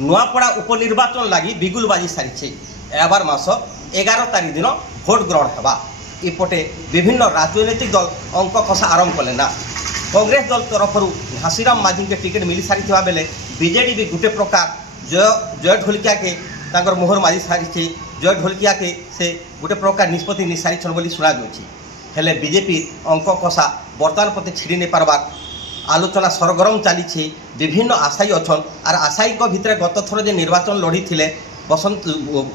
नुआपड़ा उपनिर्वाचन लगी बिगुल बाजी सारी एबार मास 11 तारिख दिन भोट ग्रहण होगा। इपटे विभिन्न राजनैतिक दल अंक खसा आरंभ कले ना। कांग्रेस दल तरफ घासीराम माझी के टिकेट मिल सारी बेले बीजेडी भी गोटे प्रकार जय ढोलकिया के मोहर मारी सारी जय ढोलकिया के से गोटे प्रकार निष्पत्ति नहीं सारी बोली शुणा हेले बीजेपी अंक कषा बर्तमान प्रति छिड़ी नहीं पार्बार आलोचना सरगरम चली। विभिन्न आशायी अच्छन आर आशायी भितर गत थर निर्वाचन लड़ी थे बसंत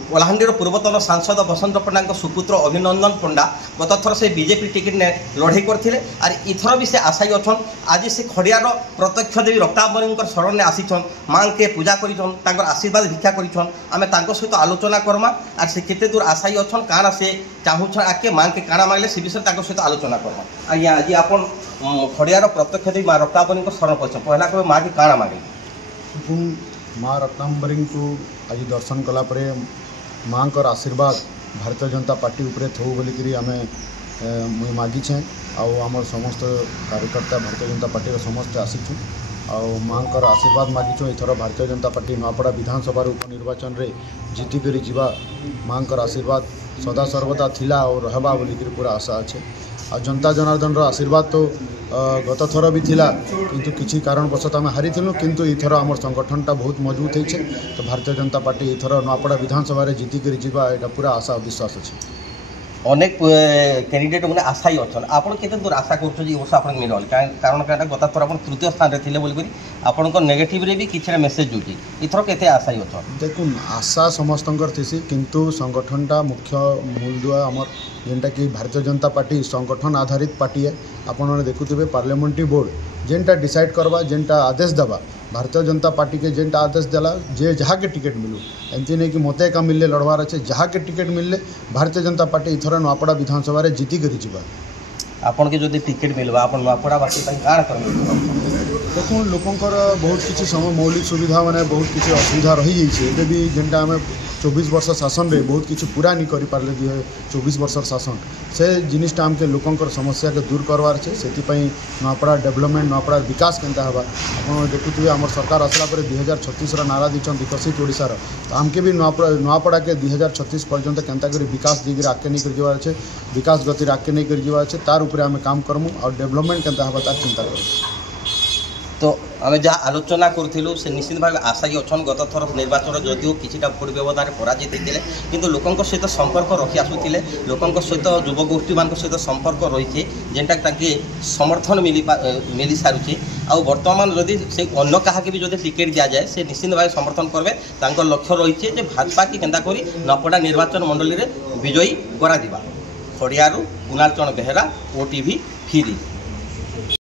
कलाहांडीर पूर्वतन सांसद बसंत पंडा सुपुत्र अभिनंदन पंडा गत थर से बीजेपी टिकेट ने लड़ाई करते और इथर भी से आशायी अच्छन। आज से खड़ियार प्रत्यक्ष देवी रक्ताबरी शरण में आसीछन माँ के पूजा कर आशीर्वाद भिक्षा कर सहित आलोचना करमा और से केते दूर आशायी अच्छन काना से चाहून आके माँ के काना मांगले से विषय सहित आलोचना करमा। आज्ञा आज आपन खड़ियार प्रत्यक्ष देवी माँ रक्ताबरी शरण कर पहला कहे माँ के काना मांगे माँ रत्नाम्बरी को आज दर्शन कलापर माँ आशीर्वाद भारतीय जनता पार्टी उपरे थो बोलिकी आम मुझे मागिछे आमर समस्त कार्यकर्ता भारतीय जनता पार्टी समस्त आसीचु माँ आशीर्वाद मागिछुँ। एथर भारतीय जनता पार्टी नुआपड़ा विधानसभा उपनिर्वाचन रे जीति करी जीवा माँ आशीर्वाद सदा सर्वदा थिला और रहबा बोलिकी पूरा आशा अच्छे। आ जनता जनार्दन आशीर्वाद तो गत थर भी थिला किंतु किसी कारणवश आम हारी किंतु इथर आम संगठनटा बहुत मजबूत होइछे। तो भारतीय जनता पार्टी इथर नुआपड़ा विधानसभा रे जीति करी जीवा एटा पूरा आशा विश्वास अच्छे। अनेक कैंडिडेट मैंने आशायी अच्छन आपन केते दूर आशा कर वर्ष आप मिलल कारण क्या गत थर आप तृतीय स्थान में थे बोलिक आपण नेगेटिव रे भी किसी मेसेज दूसरी इथर केते आशायी अच्छन। देखुन आशा समस्तंकर थी किंतु संगठनटा मुख्य मूलदुआ आमर जेनटा कि भारतीय जनता पार्टी संगठन आधारित पार्टी है। आपण देखुवे पार्लियामेंट्री बोर्ड जेनटा डिसाइड करवा जेनटा आदेश देवा भारतीय जनता पार्टी के जेनटा आदेश देला जे जहाँ के टिकेट मिलू एमती नहीं कि मत एका मिलले लड़वार अच्छे जहाँ के टिकेट मिलले भारतीय जनता पार्टी इथर नुआपड़ा विधानसभा रे जीति करी जीवा। आपन के जदि टिकेट मिलवा आपन नुआपड़ा बाटी पई काण करबे देखो लोकंकर बहुत किसी समय मौलिक सुविधा माने बहुत किसी असुविधा रही जाइए भी जेनटा आम 24 वर्ष शासन रे बहुत किसी पूरा नहीं करि पारले 24 वर्ष शासन से जिनिसटा आमके लोकंकर समस्या के दूर करवार छे। सेतिपई नुआपड़ा डेवलपमेंट नुआपड़ा विकास केनता हवा आपण देखुथिबे हमर सरकार आसला पर 2036 रा नारा दिछन विकसित ओडिसा रो तो आमके भी नुआपड़ा के 2036 पर्यंत केनता करी विकास दिगरे आके नहीं कर जीवार छे विकास गति आके नहीं कर जीवार छे तार ऊपर आम काम करमु और डेवलपमेंट केनता हवा तार चिंता करमु। तो आम जहाँ आलोचना करूँ से निश्चित भाव आशायी अच्छन गत थर निर्वाचन जदिव किसी भोट व्यवधान पराजित होते किंतु लोकों सहित संपर्क रखी आसुले लोकों सहित युवगोष्ठी मान सहित संपर्क रही जेनटा समर्थन मिल सारूँ आउ बर्तमान जदि से अन्य क्या भी जब टिकेट दि जाए से निश्चित भाव समर्थन करेंगे लक्ष्य रही है भाजपा की केन्ता करी नुआपड़ा निर्वाचन मंडली में विजयी करा खड़ियारू कुणाल चरण बेहेरा OTV फ्री।